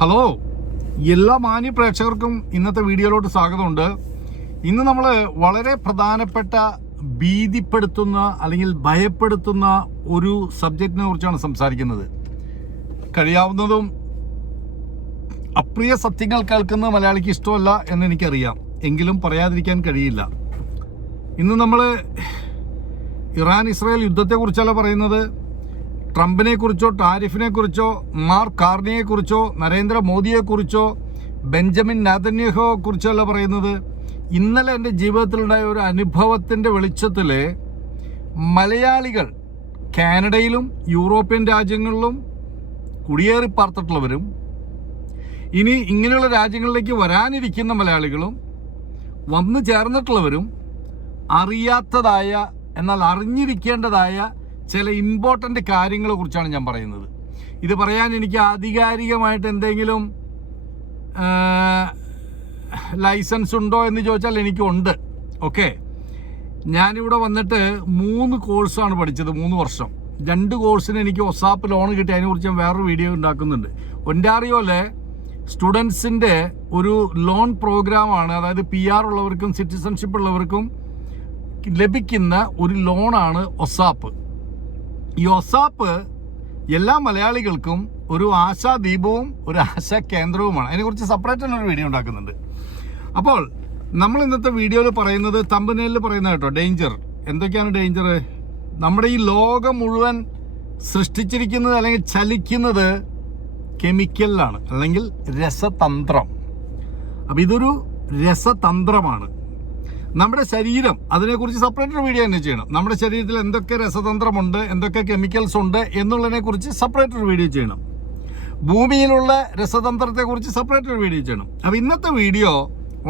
Hello എല്ലാ മാന്യ പ്രേക്ഷകർക്കും ഇന്നത്തെ വീഡിയോയിലോട്ട് സ്വാഗതമുണ്ട്. ഇന്ന് നമ്മൾ വളരെ പ്രധാനപ്പെട്ട ഭീതിപ്പെടുത്തുന്ന അല്ലെങ്കിൽ ഭയപ്പെടുത്തുന്ന ഒരു സബ്ജക്റ്റിനെ കുറിച്ചാണ് സംസാരിക്കുന്നത്. കഴിയാവുന്നതും അപ്രിയ സത്യങ്ങൾ കേൾക്കുന്ന മലയാളിക്ക് ഇഷ്ടമല്ല എന്ന് എനിക്കറിയാം. എങ്കിലും പറയാതിരിക്കാൻ കഴിയില്ല. ഇന്ന് നമ്മൾ ഇറാൻ ഇസ്രായേൽ യുദ്ധത്തെക്കുറിച്ചല്ല പറയുന്നത്. ട്രംപിനെ കുറിച്ചോ ടാരിഫിനെ കുറിച്ചോ മാർക്ക് കാർണിയെ കുറിച്ചോ നരേന്ദ്രമോദിയെ കുറിച്ചോ ബെഞ്ചമിൻ നാതന്യഹോ കുറിച്ചല്ല പറയുന്നത്. ഇന്നലെ എന്റെ ജീവിതത്തിലുണ്ടായ ഒരു അനുഭവത്തിന്റെ വെളിച്ചത്തിൽ മലയാളികൾ കാനഡയിലും യൂറോപ്യൻ രാജ്യങ്ങളിലും കുടിയേറി പാർത്തിട്ടുള്ളവരും ഇനി ഇങ്ങനെയുള്ള രാജ്യങ്ങളിലേക്ക് വരാനിരിക്കുന്ന മലയാളികളും വന്നു ചേർന്നിട്ടുള്ളവരും അറിയാത്തതായ എന്നാൽ അറിഞ്ഞിരിക്കേണ്ടതായ ചില ഇമ്പോർട്ടന്റ് കാര്യങ്ങളെ കുറിച്ചാണ് ഞാൻ പറയുന്നത്. ഇത് പറയാൻ എനിക്ക് ആധികാരികമായിട്ട് എന്തെങ്കിലും ലൈസൻസ് ഉണ്ടോ എന്ന് ചോദിച്ചാൽ എനിക്കുണ്ട്. ഓക്കെ ഞാനിവിടെ വന്നിട്ട് മൂന്ന് കോഴ്സാണ് പഠിച്ചത് മൂന്ന് വർഷം. രണ്ട് കോഴ്സിന് എനിക്ക് ഒസാപ്പ് ലോൺ കിട്ടി. അതിനെക്കുറിച്ച് ഞാൻ വേറൊരു വീഡിയോ ഉണ്ടാക്കുന്നുണ്ട്. ഒന്റാറിയോലെ സ്റ്റുഡൻസിന്റെ ഒരു ലോൺ പ്രോഗ്രാമാണ് അതായത് പി ആർ ഉള്ളവർക്കും സിറ്റിസൺഷിപ്പ് ഉള്ളവർക്കും ലഭിക്കുന്ന ഒരു ലോണാണ് ഒസാപ്പ്. ഈ ഒസാപ്പ് എല്ലാ മലയാളികൾക്കും ഒരു ആശാദീപവും ഒരു ആശാ കേന്ദ്രവുമാണ്. അതിനെക്കുറിച്ച് സെപ്പറേറ്റ് തന്നെ ഒരു വീഡിയോ ഉണ്ടാക്കുന്നുണ്ട്. അപ്പോൾ നമ്മൾ ഇന്നത്തെ വീഡിയോയിൽ പറയുന്നത് തമ്പനയിൽ പറയുന്നത് കേട്ടോ ഡേഞ്ചർ എന്തൊക്കെയാണ് ഡേഞ്ചർ നമ്മുടെ ഈ ലോകം മുഴുവൻ സൃഷ്ടിച്ചിരിക്കുന്നത് അല്ലെങ്കിൽ ചലിക്കുന്നത് കെമിക്കലിലാണ് അല്ലെങ്കിൽ രസതന്ത്രം. അപ്പം ഇതൊരു രസതന്ത്രമാണ്. നമ്മുടെ ശരീരം അതിനെക്കുറിച്ച് സെപ്പറേറ്റ് വീഡിയോ തന്നെ ചെയ്യണം. നമ്മുടെ ശരീരത്തിൽ എന്തൊക്കെ രസതന്ത്രമുണ്ട് എന്തൊക്കെ കെമിക്കൽസ് ഉണ്ട് എന്നുള്ളതിനെ കുറിച്ച് സെപ്പറേറ്റ് വീഡിയോ ചെയ്യണം. ഭൂമിയിലുള്ള രസതന്ത്രത്തെക്കുറിച്ച് സെപ്പറേറ്റ് വീഡിയോ ചെയ്യണം. അപ്പോൾ ഇന്നത്തെ വീഡിയോ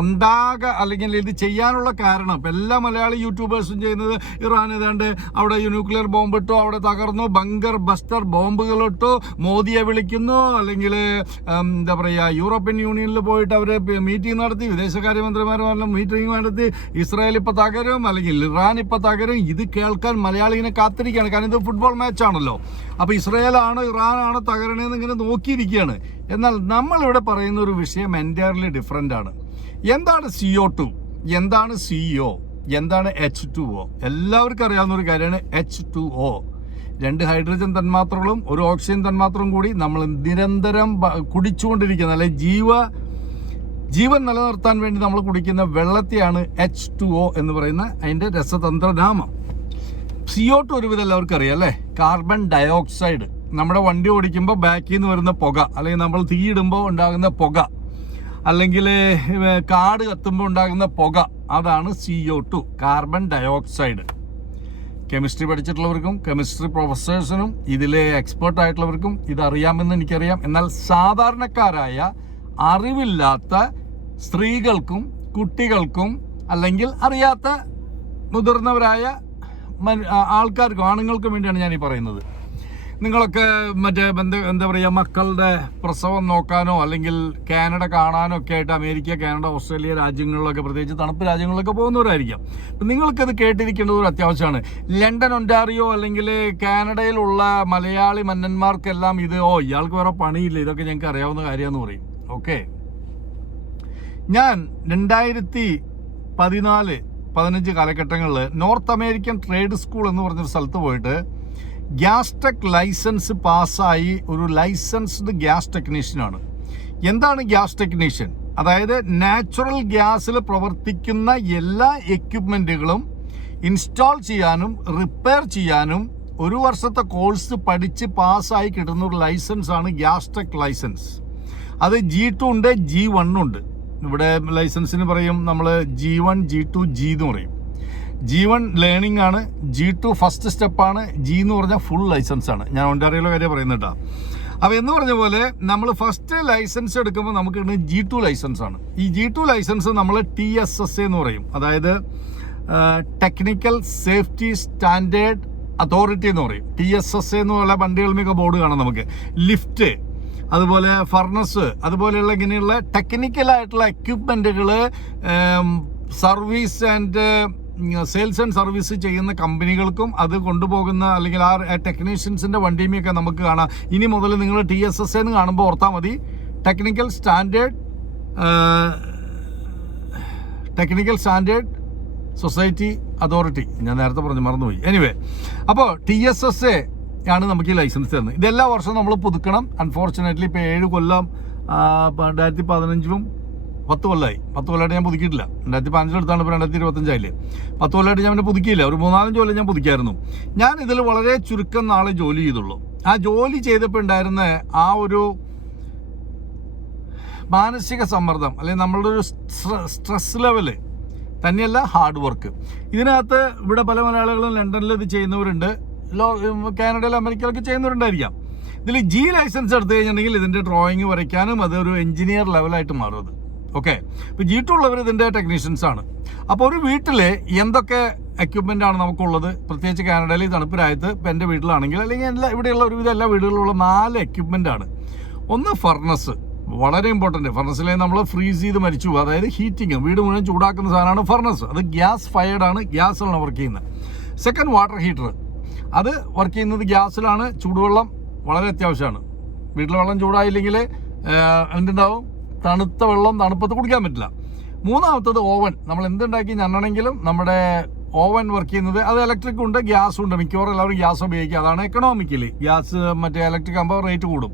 ഉണ്ടാക അല്ലെങ്കിൽ ഇത് ചെയ്യാനുള്ള കാരണം. ഇപ്പം എല്ലാ മലയാളി യൂട്യൂബേഴ്സും ചെയ്യുന്നത് ഇറാൻ ഏതാണ്ട് അവിടെ ന്യൂക്ലിയർ ബോംബ് ഇട്ടോ അവിടെ തകർന്നു ബങ്കർ ബസ്റ്റർ ബോംബുകൾ ഇട്ടു മോദിയെ വിളിക്കുന്നു അല്ലെങ്കിൽ എന്താ പറയുക യൂറോപ്യൻ യൂണിയനിൽ പോയിട്ട് അവർ മീറ്റിംഗ് നടത്തി വിദേശകാര്യമന്ത്രിമാരെല്ലാം മീറ്റിംഗ് നടത്തി ഇസ്രായേൽ ഇപ്പം തകരും അല്ലെങ്കിൽ ഇറാൻ ഇപ്പം തകരും. ഇത് കേൾക്കാൻ മലയാളിനെ കാത്തിരിക്കുകയാണ്. കാരണം ഇത് ഫുട്ബോൾ മാച്ചാണല്ലോ അപ്പോൾ ഇസ്രായേലാണോ ഇറാനാണോ തകരണേന്ന് ഇങ്ങനെ നോക്കിയിരിക്കുകയാണ്. എന്നാൽ നമ്മളിവിടെ പറയുന്ന ഒരു വിഷയം എന്റയർലി ഡിഫറെന്റ് ആണ്. എന്താണ് സി ഒ ടു എന്താണ് സി ഒ എന്താണ് എച്ച് ടു ഒ എല്ലാവർക്കും അറിയാവുന്ന ഒരു കാര്യമാണ് എച്ച് ടു ഒ രണ്ട് ഹൈഡ്രജൻ തന്മാത്രകളും ഒരു ഓക്സിജൻ തന്മാത്രവും കൂടി നമ്മൾ നിരന്തരം കുടിച്ചുകൊണ്ടിരിക്കുന്ന അല്ലെ ജീവ ജീവൻ നിലനിർത്താൻ വേണ്ടി നമ്മൾ കുടിക്കുന്ന വെള്ളത്തെയാണ് എച്ച് ടു ഒ എന്ന് പറയുന്ന അതിന്റെ രസതന്ത്രനാമം. സി ഒ ടു ഒരുവിധം എല്ലാവർക്കും അറിയാം അല്ലേ? കാർബൺ ഡയോക്സൈഡ് നമ്മുടെ വണ്ടി ഓടിക്കുമ്പോൾ ബാക്കിൽ നിന്ന് വരുന്ന പുക അല്ലെങ്കിൽ നമ്മൾ തീയിടുമ്പോൾ ഉണ്ടാകുന്ന പുക. അല്ലെങ്കിൽ കാട് കത്തുമ്പോൾ ഉണ്ടാകുന്ന പുക അതാണ് C O two carbon dioxide chemistry പഠിച്ചിട്ടുള്ളവർക്കും chemistry പ്രൊഫസേഴ്സിനും ഇതിലെ എക്സ്പേർട്ട് ആയിട്ടുള്ളവർക്കും ഇതറിയാമെന്ന് എനിക്കറിയാം. എന്നാൽ സാധാരണക്കാരായ അറിവില്ലാത്ത സ്ത്രീകൾക്കും കുട്ടികൾക്കും അല്ലെങ്കിൽ അറിയാത്ത മുതിർന്നവരായ ആൾക്കാർക്കും ആണുങ്ങൾക്കും വേണ്ടിയാണ് ഞാൻ പറയുന്നത്. നിങ്ങളൊക്കെ മറ്റേ ബന്ധ എന്താ പറയുക മക്കളുടെ പ്രസവം നോക്കാനോ അല്ലെങ്കിൽ കാനഡ കാണാനോ ഒക്കെ ആയിട്ട് അമേരിക്ക കാനഡ ഓസ്ട്രേലിയ രാജ്യങ്ങളിലൊക്കെ പ്രത്യേകിച്ച് തണുപ്പ് രാജ്യങ്ങളിലൊക്കെ പോകുന്നവരായിരിക്കാം. അപ്പം നിങ്ങൾക്കത് കേട്ടിരിക്കേണ്ടത് ഒരു അത്യാവശ്യമാണ്. ലണ്ടൻ ഒന്റാറിയോ അല്ലെങ്കിൽ കാനഡയിലുള്ള മലയാളി മന്നന്മാർക്കെല്ലാം ഇത് ഓ ഇയാൾക്ക് വേറെ പണിയില്ല. ഇതൊക്കെ ഞങ്ങൾക്ക് അറിയാവുന്ന കാര്യമെന്ന് പറയും. ഓക്കെ. ഞാൻ രണ്ടായിരത്തി പതിനാല് പതിനഞ്ച് കാലഘട്ടങ്ങളിൽ നോർത്ത് അമേരിക്കൻ ട്രേഡ് സ്കൂൾ എന്ന് പറഞ്ഞൊരു സ്ഥലത്ത് പോയിട്ട് ഗ്യാസ് ടെക് ലൈസൻസ് പാസ്സായി ഒരു ലൈസൻസ്ഡ് ഗ്യാസ് ടെക്നീഷ്യനാണ് എന്താണ് ഗ്യാസ് ടെക്നീഷ്യൻ? അതായത് നാച്ചുറൽ ഗ്യാസിൽ പ്രവർത്തിക്കുന്ന എല്ലാ എക്യുപ്മെന്റുകളും ഇൻസ്റ്റാൾ ചെയ്യാനും റിപ്പയർ ചെയ്യാനും ഒരു വർഷത്തെ കോഴ്സ് പഠിച്ച് പാസ്സായി കിട്ടുന്ന ഒരു ലൈസൻസ് ആണ് ഗ്യാസ് ടെക് ലൈസൻസ്. അത് ജി ടു ഉണ്ട് ജി വൺ ഉണ്ട്. ഇവിടെ ലൈസൻസിന് പറയും നമ്മൾ G one G two G എന്ന് പറയും. ജി വൺ ലേണിംഗ് ആണ് ജി ടു ഫസ്റ്റ് സ്റ്റെപ്പാണ് ജി എന്ന് പറഞ്ഞാൽ ഫുൾ ലൈസൻസ് ആണ്. ഞാൻ ഒണ്ടാറിയുള്ള കാര്യം പറയുന്നുണ്ടാ അപ്പോൾ എന്ന് പറഞ്ഞ പോലെ നമ്മൾ ഫസ്റ്റ് ലൈസൻസ് എടുക്കുമ്പോൾ നമുക്ക് കിട്ടുന്നത് ജി ടു ലൈസൻസ് ആണ്. ഈ ജി ടു ലൈസൻസ് നമ്മൾ ടി എസ് എസ് എന്ന് പറയും. അതായത് ടെക്നിക്കൽ സേഫ്റ്റി സ്റ്റാൻഡേർഡ് അതോറിറ്റി എന്ന് പറയും. ടി എസ് എസ് എന്ന് പറഞ്ഞ വണ്ടികളിലൊക്കെ ബോർഡ് കാണാം നമുക്ക്. ലിഫ്റ്റ് അതുപോലെ ഫർണസ് അതുപോലെയുള്ള ഇങ്ങനെയുള്ള ടെക്നിക്കലായിട്ടുള്ള എക്യുപ്മെന്റുകൾ service and sales and service ചെയ്യുന്ന കമ്പനികൾക്കും അത് കൊണ്ടുപോകുന്ന അല്ലെങ്കിൽ ആ ടെക്നീഷ്യൻസിന്റെ വണ്ടിയുമൊക്കെ നമുക്ക് കാണാം. ഇനി മുതൽ നിങ്ങൾ ടി എസ് എസ് എന്ന് കാണുമ്പോൾ ഓർത്താൽ മതി. Technical standard technical standard society authority. ഞാൻ നേരത്തെ പറഞ്ഞു മറന്നുപോയി. എനിവേ അപ്പോൾ ടി എസ് എസ് എ ആണ് നമുക്ക് ഈ ലൈസൻസ് തരുന്നത്. ഇതെല്ലാ വർഷവും നമ്മൾ പുതുക്കണം. അൺഫോർച്ചുനേറ്റ്ലി ഇപ്പോൾ ഏഴ് കൊല്ലം രണ്ടായിരത്തി പതിനഞ്ചിലും പത്ത് കൊല്ലമായി പത്ത് കൊല്ലമായിട്ട് ഞാൻ പുതുക്കിയിട്ടില്ല. രണ്ടായിരത്തി പതിനഞ്ചിലെടുത്താണ് ഇപ്പോൾ രണ്ടായിരത്തി ഇരുപത്തഞ്ചായില്ലേ പത്ത് കൊല്ലമായിട്ട് ഞാൻ പിന്നെ പുതുക്കിയില്ല. ഒരു മൂന്നാലഞ്ച് കൊല്ലം ഞാൻ പുതുക്കിയായിരുന്നു. ഞാൻ ഇതിൽ വളരെ ചുരുക്കം നാളെ ജോലി ചെയ്തുള്ളൂ. ആ ജോലി ചെയ്തപ്പോൾ ഉണ്ടായിരുന്ന ആ ഒരു മാനസിക സമ്മർദ്ദം അല്ലെങ്കിൽ നമ്മളുടെ ഒരു സ്ട്രെസ് ലെവൽ തന്നെയല്ല ഹാർഡ് വർക്ക്. ഇതിനകത്ത് ഇവിടെ പല മലയാളികളും ലണ്ടനിൽ ഇത് ചെയ്യുന്നവരുണ്ട്. കാനഡയിൽ അമേരിക്കയിലൊക്കെ ചെയ്യുന്നവരുണ്ടായിരിക്കാം. ഇതിൽ ജി ലൈസൻസ് എടുത്തു കഴിഞ്ഞിട്ടുണ്ടെങ്കിൽ ഇതിന്റെ ഡ്രോയിങ് വരയ്ക്കാനും അതൊരു എഞ്ചിനീയർ ലെവലായിട്ട് മാറും ഓക്കെ ഇപ്പോൾ ജി ടു ഉള്ളവർ ഇതിന്റെ ടെക്നീഷ്യൻസ് ആണ്. അപ്പോൾ ഒരു വീട്ടിൽ എന്തൊക്കെ എക്യുപ്മെന്റ് ആണ് നമുക്കുള്ളത്? പ്രത്യേകിച്ച് കാനഡയിൽ ഈ തണുപ്പ് ഇപ്പം എന്റെ വീട്ടിലാണെങ്കിൽ അല്ലെങ്കിൽ എല്ലാ ഇവിടെയുള്ള ഒരുവിധം എല്ലാ വീടുകളിലുള്ള നാല് എക്യുപ്മെന്റ് ആണ്. ഒന്ന് ഫർണസ് വളരെ ഇമ്പോർട്ടന്റ് ഫർണസിലെ നമ്മൾ ഫ്രീസ് ചെയ്ത് മരിച്ചു. അതായത് ഹീറ്റിംഗ് വീട് മുഴുവൻ ചൂടാക്കുന്ന സാധനമാണ് ഫർണസ് അത് ഗ്യാസ് ഫയർഡ് ആണ്. ഗ്യാസിലാണ് വർക്ക് ചെയ്യുന്നത്. സെക്കൻഡ് വാട്ടർ ഹീറ്റർ അത് വർക്ക് ചെയ്യുന്നത് ഗ്യാസിലാണ്. ചൂടുവെള്ളം വളരെ അത്യാവശ്യമാണ്. വീട്ടിൽ വെള്ളം ചൂടായില്ലെങ്കിൽ എന്തുണ്ടാവും? തണുത്ത വെള്ളം തണുപ്പത്ത് കുടിക്കാൻ പറ്റില്ല. മൂന്നാമത്തത് ഓവൻ. നമ്മൾ എന്തുണ്ടാക്കി? ഞാനാണെങ്കിലും നമ്മുടെ ഓവൻ വർക്ക് ചെയ്യുന്നത് അത് ഇലക്ട്രിക് ഉണ്ട് ഗ്യാസ് ഉണ്ട്. മിക്കവാറും എല്ലാവരും ഗ്യാസ് ഉപയോഗിക്കുക അതാണ് എക്കണോമിക്കലി ഗ്യാസ് മറ്റേ ഇലക്ട്രിക് ആകുമ്പോൾ റേറ്റ് കൂടും.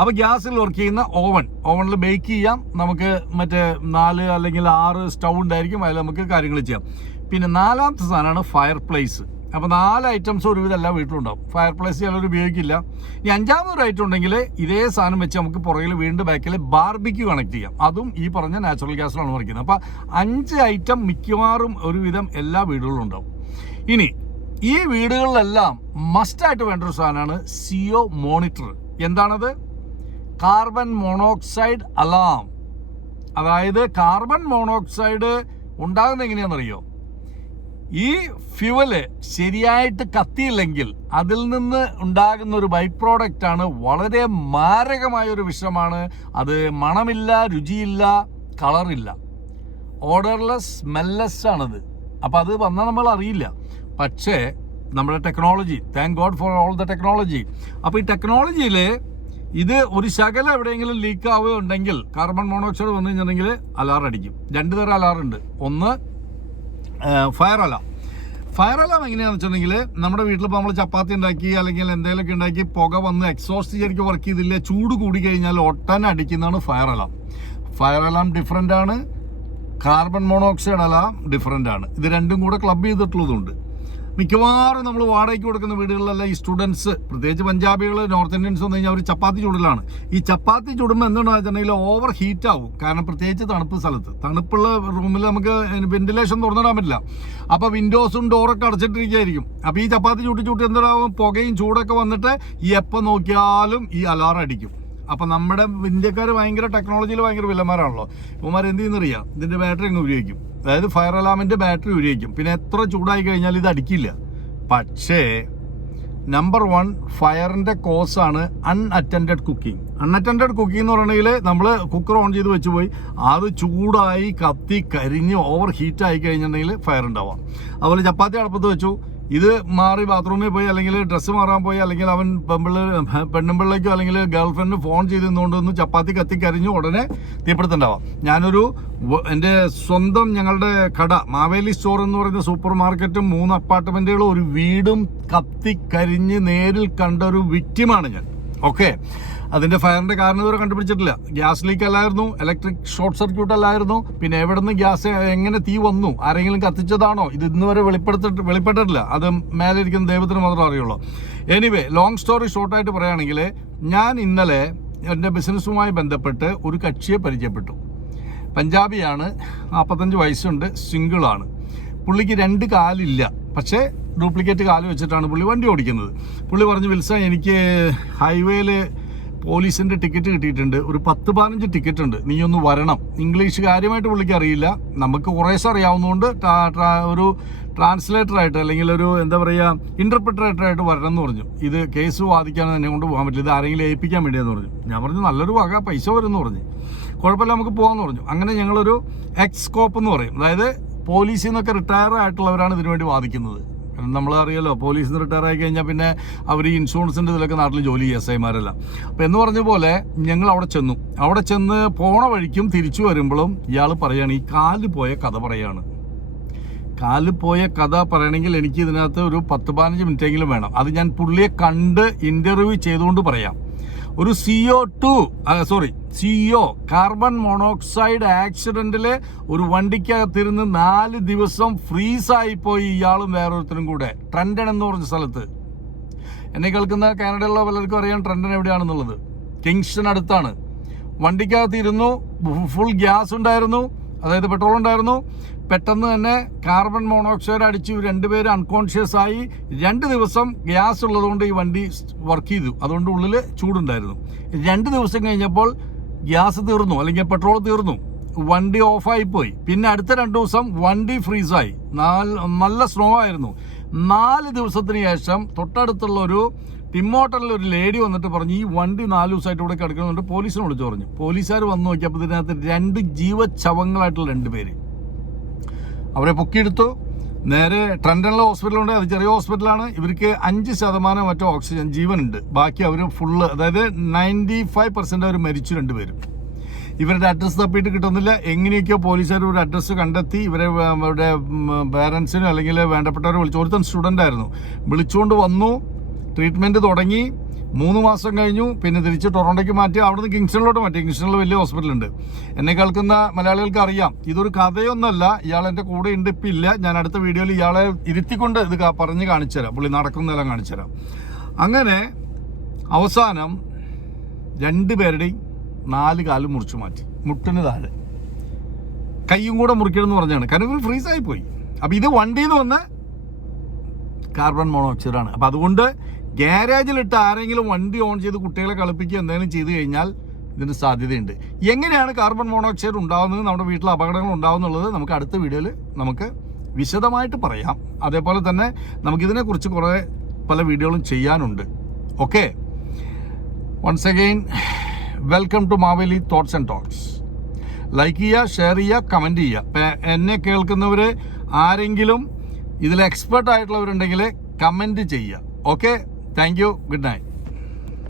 അപ്പോൾ ഗ്യാസിൽ വർക്ക് ചെയ്യുന്ന ഓവൻ. ഓവനിൽ ബേക്ക് ചെയ്യാം. നമുക്ക് മറ്റേ നാല് അല്ലെങ്കിൽ ആറ് സ്റ്റൗ ഉണ്ടായിരിക്കും. അതിൽ നമുക്ക് കാര്യങ്ങൾ ചെയ്യാം. പിന്നെ നാലാമത്തെ സാധനമാണ് ഫയർ പ്ലേസ് അപ്പോൾ നാല് ഐറ്റംസ് ഒരുവിധം എല്ലാ വീട്ടിലുണ്ടാവും. ഫയർ പ്ലേസ് ചിലർ ഉപയോഗിക്കില്ല. ഇനി അഞ്ചാമതൊരു ഐറ്റം ഉണ്ടെങ്കിൽ ഇതേ സാധനം വെച്ച് നമുക്ക് പുറകിൽ വീണ്ടും ബാക്കിൽ ബാർബിക്ക് കണക്ട് ചെയ്യാം. അതും ഈ പറഞ്ഞ നാച്ചുറൽ ഗ്യാസിലാണ് വരയ്ക്കുന്നത് അപ്പോൾ അഞ്ച് ഐറ്റം മിക്കവാറും ഒരുവിധം എല്ലാ വീടുകളിലും ഉണ്ടാവും. ഇനി ഈ വീടുകളിലെല്ലാം മസ്റ്റായിട്ട് വേണ്ട ഒരു സാധനമാണ് സിഒ മോണിറ്റർ എന്താണത്? കാർബൺ മോണോക്സൈഡ് അലാം അതായത് കാർബൺ മോണോക്സൈഡ് ഉണ്ടാകുന്ന എങ്ങനെയാണെന്നറിയോ? ഈ ഫ്യുവൽ ശരിയായിട്ട് കത്തിയില്ലെങ്കിൽ അതിൽ നിന്ന് ഉണ്ടാകുന്ന ഒരു ബൈ പ്രോഡക്റ്റ് ആണ് വളരെ മാരകമായ ഒരു വിഷമാണ്. അത് മണമില്ല രുചിയില്ല കളറില്ല ഓർഡർലെസ് സ്മെല്ലെസ് ആണത്. അപ്പോൾ അത് വന്നാൽ നമ്മൾ അറിയില്ല. പക്ഷേ നമ്മുടെ technology thank God for all the technology അപ്പോൾ ഈ ടെക്നോളജിയിൽ ഇത് ഒരു ശകലം എവിടെയെങ്കിലും ലീക്ക് ആവുകയുണ്ടെങ്കിൽ കാർബൺ മോണോക്സൈഡ് വന്നു കഴിഞ്ഞിട്ടുണ്ടെങ്കിൽ അലാറടിക്കും രണ്ട് തരം അലാറുണ്ട് ഒന്ന് ഫയർ അല ഫയർ അല എങ്ങനെയാണെന്ന് വെച്ചിട്ടുണ്ടെങ്കിൽ നമ്മുടെ വീട്ടിൽ ഇപ്പോൾ നമ്മൾ ചപ്പാത്തി ഉണ്ടാക്കി അല്ലെങ്കിൽ എന്തെങ്കിലുമൊക്കെ ഉണ്ടാക്കി പുക വന്ന് എക്സോസ്റ്റ് ശരിക്കും വർക്ക് ചെയ്തില്ല ചൂട് കൂടി കഴിഞ്ഞാൽ ഒട്ടന അടിക്കുന്നതാണ് fire alarm fire alarm different ആണ്. കാർബൺ മോണോക്സൈഡ് അലാം ഡിഫറെന്റ് ആണ്. ഇത് രണ്ടും കൂടെ ക്ലബ് ചെയ്തിട്ടുള്ളതുണ്ട്. മിക്കവാറും നമ്മൾ വാടകയ്ക്ക് കൊടുക്കുന്ന വീടുകളിലെല്ലാം ഈ സ്റ്റുഡൻസ് പ്രത്യേകിച്ച് പഞ്ചാബികൾ നോർത്ത് ഇന്ത്യൻസ് വന്നു കഴിഞ്ഞാൽ അവർ ചപ്പാത്തി ചൂടിലാണ്. ഈ ചപ്പാത്തി ചൂടുമ്പോൾ എന്തുണ്ടെന്ന് വെച്ചിട്ടുണ്ടെങ്കിൽ ഓവർ ഹീറ്റ് ആവും. കാരണം പ്രത്യേകിച്ച് തണുപ്പ് സ്ഥലത്ത്. തണുപ്പുള്ള റൂമിൽ നമുക്ക് വെന്റിലേഷൻ തുറന്നിടാൻ പറ്റില്ല. അപ്പോൾ വിൻഡോസും ഡോറൊക്കെ അടച്ചിട്ടിരിക്കുകയായിരിക്കും. അപ്പോൾ ഈ ചപ്പാത്തി ചൂട്ടി ചൂട്ടി എന്താവും പുകയും ചൂടൊക്കെ വന്നിട്ട് എപ്പോൾ നോക്കിയാലും ഈ അലാറം അടിക്കും. അപ്പം നമ്മുടെ ഇന്ത്യക്കാർ ഭയങ്കര ടെക്നോളജിയിൽ ഭയങ്കര വില്ലന്മാരാണല്ലോ. ഇവന്മാർ എന്ത് ചെയ്യുന്നറിയാം? ഇതിന്റെ ബാറ്ററി അങ്ങ് ഉപയോഗിക്കും. അതായത് ഫയർ അലാമിന്റെ ബാറ്ററി ഉപയോഗിക്കും. പിന്നെ എത്ര ചൂടായി കഴിഞ്ഞാൽ ഇത് അടിക്കില്ല. പക്ഷേ നമ്പർ വൺ ഫയറിന്റെ കോസാണ് അൺഅറ്റൻഡഡ് കുക്കിംഗ് അൺഅറ്റൻഡഡ് കുക്കിംഗ് എന്ന് പറയണമെങ്കിൽ നമ്മൾ കുക്കർ ഓൺ ചെയ്ത് വെച്ച് പോയി അത് ചൂടായി കത്തി കരിഞ്ഞ് ഓവർ ഹീറ്റ് ആയി കഴിഞ്ഞിട്ടുണ്ടെങ്കിൽ ഫയർ ഉണ്ടാവാം. അതുപോലെ ചപ്പാത്തി അടുപ്പത്ത് വെച്ചു. ഇത് മാറി ബാത്റൂമിൽ പോയി അല്ലെങ്കിൽ ഡ്രസ്സ് മാറാൻ പോയി അല്ലെങ്കിൽ അവൻ പെമ്പിള്ള പെണ്ണുമ്പിള്ളേക്കോ അല്ലെങ്കിൽ ഗേൾ ഫ്രണ്ട് ഫോൺ ചെയ്ത് നിന്നുകൊണ്ടൊന്ന് ചപ്പാത്തി കത്തി കരിഞ്ഞു ഉടനെ തീപിടുത്തുണ്ടാവാം ഞാനൊരു എന്റെ സ്വന്തം ഞങ്ങളുടെ കട മാവേലി സ്റ്റോർ എന്ന് പറയുന്ന സൂപ്പർ മാർക്കറ്റും മൂന്ന് അപ്പാർട്ട്മെന്റുകളും ഒരു വീടും കത്തിക്കരിഞ്ഞ് നേരിൽ കണ്ട ഒരു വിക്റ്റിമാണ് ഞാൻ. ഓക്കെ. അതിന്റെ ഫയറിന്റെ കാരണം ഇതുവരെ കണ്ടുപിടിച്ചിട്ടില്ല. ഗ്യാസ് ലീക്ക് അല്ലായിരുന്നു ഇലക്ട്രിക് ഷോർട്ട് സർക്യൂട്ട് അല്ലായിരുന്നു പിന്നെ എവിടെ നിന്ന് ഗ്യാസ് എങ്ങനെ തീ വന്നു ആരെങ്കിലും കത്തിച്ചതാണോ ഇത് ഇന്ന് വരെ വെളിപ്പെടുത്തിട്ട് വെളിപ്പെട്ടിട്ടില്ല. അത് മേലെ ഇരിക്കുന്ന ദൈവത്തിന് മാത്രമേ അറിയുള്ളൂ. എനിവേ ലോങ് സ്റ്റോറി ഷോർട്ടായിട്ട് പറയുകയാണെങ്കിൽ ഞാൻ ഇന്നലെ എന്റെ ബിസിനസ്സുമായി ബന്ധപ്പെട്ട് ഒരു കക്ഷിയെ പരിചയപ്പെട്ടു. പഞ്ചാബിയാണ് നാൽപ്പത്തഞ്ച് വയസ്സുണ്ട് സിംഗിളാണ് പുള്ളിക്ക് രണ്ട് കാലില്ല. പക്ഷേ ഡ്യൂപ്ലിക്കേറ്റ് കാൽ വെച്ചിട്ടാണ് പുള്ളി വണ്ടി ഓടിക്കുന്നത്. പുള്ളി പറഞ്ഞു വിൽസ എനിക്ക് ഹൈവേയിൽ പോലീസിന്റെ ടിക്കറ്റ് കിട്ടിയിട്ടുണ്ട്. ഒരു പത്ത് പതിനഞ്ച് ടിക്കറ്റ് ഉണ്ട്. നീ ഒന്ന് വരണം. ഇംഗ്ലീഷ് കാര്യമായിട്ട് പുള്ളിക്ക് അറിയില്ല. നമുക്ക് കുറേശ്ശെ അറിയാവുന്നതുകൊണ്ട് ഒരു ട്രാൻസ്ലേറ്ററായിട്ട് അല്ലെങ്കിൽ ഒരു എന്താ പറയുക ഇന്റർപ്രിറ്ററേറ്റർ ആയിട്ട് വരണം എന്ന് പറഞ്ഞു. ഇത് കേസ് വാദിക്കാൻ എന്നെ കൊണ്ട് പോകാൻ പറ്റില്ല. ഇത് ആരെങ്കിലും ഏൽപ്പിക്കാൻ വേണ്ടിയെന്ന് പറഞ്ഞു. ഞാൻ പറഞ്ഞു നല്ലൊരു വക പൈസ വരുമെന്ന് പറഞ്ഞു. കുഴപ്പമില്ല നമുക്ക് പോകാമെന്ന് പറഞ്ഞു. അങ്ങനെ ഞങ്ങളൊരു എക്സ് കോപ്പ് എന്ന് പറയും. അതായത് പോലീസിൽ നിന്നൊക്കെ റിട്ടയർ ആയിട്ടുള്ളവരാണ് ഇതിനു വേണ്ടി വാദിക്കുന്നത് നമ്മൾ അറിയാലോ പോലീസിൽ നിന്ന് റിട്ടയർ ആയി കഴിഞ്ഞാൽ പിന്നെ അവർ ഇൻഷുറൻസിന്റെ ഇതിലൊക്കെ നാട്ടിൽ ജോലി എസ് ഐമാരെല്ലാം അപ്പം എന്ന് പറഞ്ഞ പോലെ ഞങ്ങൾ അവിടെ ചെന്നു. അവിടെ ചെന്ന് പോണ വഴിക്കും തിരിച്ചു വരുമ്പോഴും ഇയാൾ പറയുകയാണ് ഈ കാൽ പോയ കഥ പറയാണ്. കാൽ പോയ കഥ പറയണമെങ്കിൽ എനിക്ക് ഇതിനകത്ത് ഒരു പത്ത് പതിനഞ്ച് മിനിറ്റെങ്കിലും വേണം. അത് ഞാൻ പുള്ളിയെ കണ്ട് ഇന്റർവ്യൂ ചെയ്തുകൊണ്ട് പറയാം. ഒരു CO two sorry CO carbon monoxide ആക്സിഡന്റിൽ ഒരു വണ്ടിക്കകത്തിരുന്ന് നാല് ദിവസം ഫ്രീസായി പോയി ഇയാളും വേറൊരുത്തരും കൂടെ. ട്രെൻഡൻ എന്ന് പറഞ്ഞ സ്ഥലത്ത്. എന്നെ കേൾക്കുന്ന കാനഡയിലുള്ള പലർക്കും അറിയാം ട്രെൻഡൻ എവിടെയാണെന്നുള്ളത്. കിങ്സ്റ്റൺ അടുത്താണ്. വണ്ടിക്കകത്ത് ഇരുന്നു ഫുൾ ഗ്യാസ് ഉണ്ടായിരുന്നു. അതായത് പെട്രോൾ ഉണ്ടായിരുന്നു. പെട്ടെന്ന് തന്നെ കാർബൺ മോണോക്സൈഡ് അടിച്ച് രണ്ടുപേരും അൺകോൺഷ്യസ് ആയി രണ്ട് ദിവസം ഗ്യാസ് ഉള്ളതുകൊണ്ട് ഈ വണ്ടി വർക്ക് ചെയ്തു. അതുകൊണ്ട് ഉള്ളിൽ ചൂടുണ്ടായിരുന്നു. രണ്ട് ദിവസം കഴിഞ്ഞപ്പോൾ ഗ്യാസ് തീർന്നു അല്ലെങ്കിൽ പെട്രോൾ തീർന്നു. വണ്ടി ഓഫായി പോയി. പിന്നെ അടുത്ത രണ്ട് ദിവസം വണ്ടി ഫ്രീസായി നല്ല സ്നോ ആയിരുന്നു. നാല് ദിവസത്തിന് ശേഷം തൊട്ടടുത്തുള്ള ഒരു ടിമ്മോട്ടലിൽ ഒരു ലേഡി വന്നിട്ട് പറഞ്ഞു ഈ വണ്ടി നാല് ദിവസമായിട്ട് ഇവിടെ കിടക്കണമെന്നുണ്ട് പോലീസിനെ വിളിച്ചു പറഞ്ഞു. പോലീസുകാർ വന്ന് നോക്കിയപ്പോൾ ഇതിനകത്ത് രണ്ട് ജീവച്ഛവങ്ങളായിട്ടുള്ള രണ്ട് പേര്. അവരെ പൊക്കിയെടുത്തു. നേരെ ട്രണ്ടനിലെ ഹോസ്പിറ്റലുണ്ട്. അത് ചെറിയ ഹോസ്പിറ്റലാണ്. ഇവർക്ക് അഞ്ച് ശതമാനം മറ്റോ ഓക്സിജൻ ജീവനുണ്ട്. ബാക്കി അവർ ഫുള്ള് അതായത് നയന്റി ഫൈവ് പെർസെന്റ് അവർ മരിച്ചു രണ്ടുപേരും. ഇവരുടെ അഡ്രസ്സ് തപ്പിയിട്ട് കിട്ടുന്നില്ല. എങ്ങനെയൊക്കെയോ പോലീസുകാർ ഒരു അഡ്രസ്സ് കണ്ടെത്തി ഇവരെ ഇവരുടെ അവരുടെ പേരൻസിനും അല്ലെങ്കിൽ വേണ്ടപ്പെട്ടവരെ വിളിച്ചു. ഒരുത്തൻ സ്റ്റുഡന്റ് ആയിരുന്നു. വിളിച്ചുകൊണ്ട് വന്നു. ട്രീറ്റ്മെന്റ് തുടങ്ങി. മൂന്ന് മാസം കഴിഞ്ഞു പിന്നെ തിരിച്ച് ടൊറോണ്ടോയ്ക്ക് മാറ്റി അവിടുന്ന് കിങ്സ്റ്റണിലോട്ട് മാറ്റി. കിങ്സ്റ്റണിൽ വലിയ ഹോസ്പിറ്റൽ ഉണ്ട് എന്നെ കേൾക്കുന്ന മലയാളികൾക്ക് അറിയാം. ഇതൊരു കഥയൊന്നല്ല. ഇയാൾ എന്റെ കൂടെ ഉണ്ട് ഇപ്പം ഇല്ല. ഞാൻ അടുത്ത വീഡിയോയിൽ ഇയാളെ ഇരുത്തിക്കൊണ്ട് ഇത് പറഞ്ഞ് കാണിച്ചു തരാം. പുള്ളി നടക്കുന്നതെല്ലാം കാണിച്ചു തരാം. അങ്ങനെ അവസാനം രണ്ട് പേരുടെയും നാല് കാലും മുറിച്ചു മാറ്റി. മുട്ടിന് താഴെ. കൈയും കൂടെ മുറിക്കണമെന്ന് പറഞ്ഞാണ്. കാരണം ഇവർ ഫ്രീസായി പോയി. അപ്പം ഇത് വണ്ടിയിൽ നിന്ന് വന്ന് കാർബൺ മോണോക്സൈഡാണ്. ആണ് അപ്പം അതുകൊണ്ട് ഗ്യാരേജിലിട്ട് ആരെങ്കിലും വണ്ടി ഓൺ ചെയ്ത് കുട്ടികളെ കളിപ്പിക്കുക എന്തെങ്കിലും ചെയ്തു കഴിഞ്ഞാൽ ഇതിന് സാധ്യതയുണ്ട്. എങ്ങനെയാണ് കാർബൺ മോണോക്സൈഡ് ഉണ്ടാകുന്നത് നമ്മുടെ വീട്ടിൽ അപകടങ്ങൾ ഉണ്ടാകുന്നുള്ളത് നമുക്ക് അടുത്ത വീഡിയോയിൽ നമുക്ക് വിശദമായിട്ട് പറയാം. അതേപോലെ തന്നെ നമുക്കിതിനെക്കുറിച്ച് കുറേ പല വീഡിയോകളും ചെയ്യാനുണ്ട്. Okay? Once again welcome to Maveli thoughts and talks like ചെയ്യുക ഷെയർ ചെയ്യുക കമന്റ് ചെയ്യുക. എന്നെ കേൾക്കുന്നവർ ആരെങ്കിലും ഇതിൽ എക്സ്പെർട്ട് ആയിട്ടുള്ളവരുണ്ടെങ്കിൽ കമന്റ് ചെയ്യുക. Okay? Thank you. Good night.